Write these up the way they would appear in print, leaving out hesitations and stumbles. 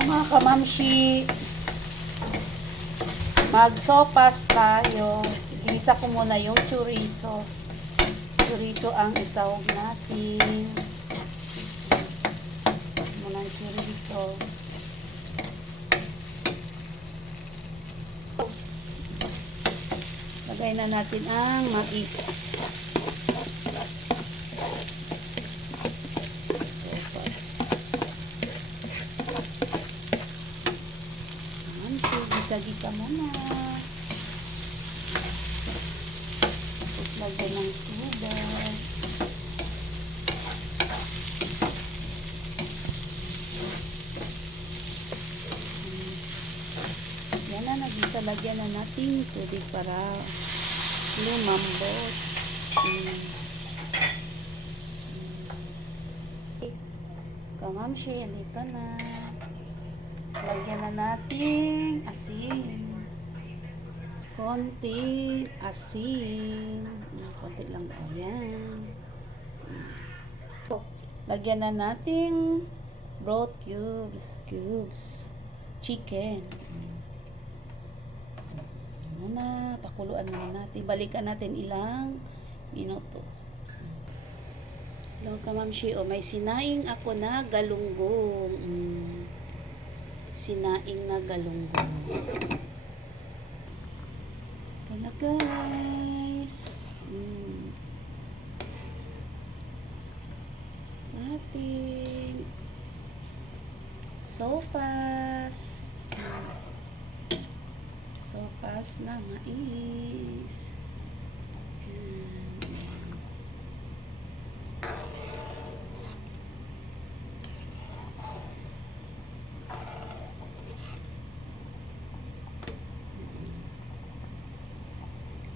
Mga kamamshi, mag-sopas tayo. Ginisa ko muna yung chorizo. Chorizo ang isahog natin. Muna ang chorizo. Lagay na natin ang mais. Sopas. Gisa-gisa muna. Tapos lagyan ng tubig. Yan na, nagisa. Lagyan na natin tubig para lumambot. Kamamshi, dito na. Lagyan na natin asin. Konti asin. Konti lang. Ayan. Lagyan na natin broth cubes. Chicken. Muna, pakuluan muna natin. Balikan natin ilang minuto. Hello, kamamshi. O, may sinaing ako na galunggong. Sinaing na galunggong. Ito na, guys. Natin. Sopas. Sopas na mais.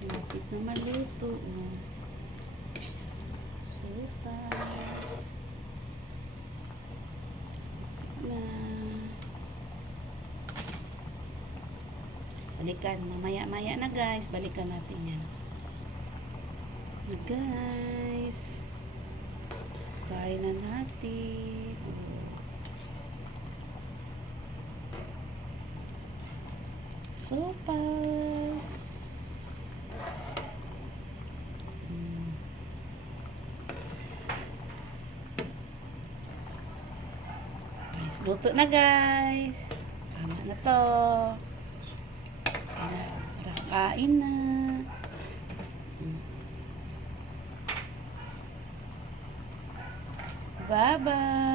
Malapit na maluto. Sopas. Na. Balikan. Mamaya-maya na, guys. Balikan natin yan. Na, guys. Kain na natin. Sopas. Luto na, guys. Tama na to. Para kain na. Bye-bye.